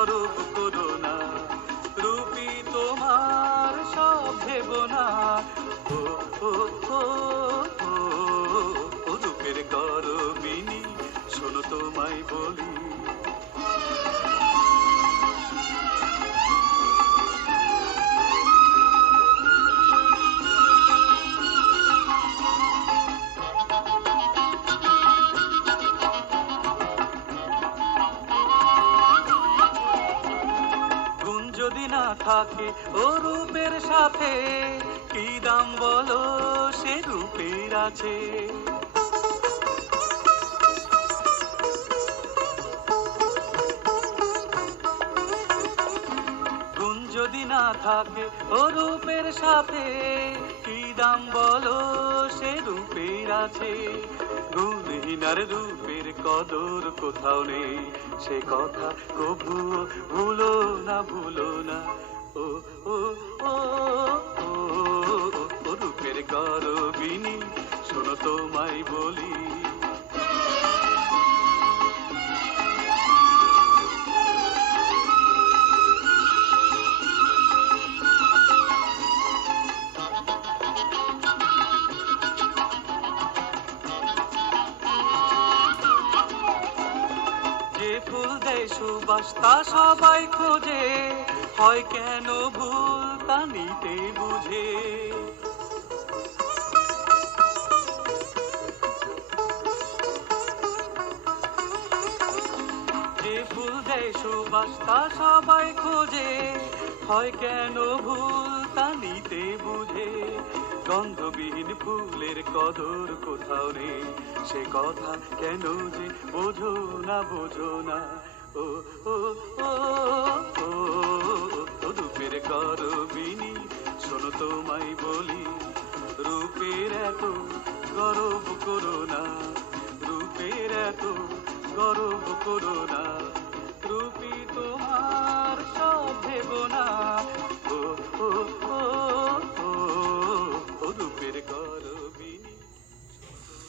গরব করো না, রূপী তোমার সব ভেব না। ও ও ও ও ও রূপের গরবিনী, শোনো তোমায় বলি। গুণ যদি না থাকে ও রূপের সাথে, কি দাম বলো সে রূপের আছে। গুণ যদি না থাকে ও রূপের সাথে, কি দাম বলো সে রূপের আছে। গুণহীনার রূপের কদর কোথাও নেই, সে কথা কবুও ভুলো না, ভুলো না। ও ও ও ও ও রূপের গরবিনী, শোনো তোমায় বলি। যে ফুল দেয় সুবাস তা সবাই খোঁজে, হয় কেন ভুল তা নিতে বুঝে। যে ফুল দেয় সুবাস তা সবাই খোঁজে, হয় কেন ভুল তা নিতে বুঝে। গন্ধবিহীন ফুলের কদর কোথাও নেই, সে কথা কেন যে বোঝো না, বোঝো না। ও ও ও ও ও রূপের গরবিনী, শোনো তোমায় বলি। রূপের এত গরব করো না, রূপের এত গরব করো না।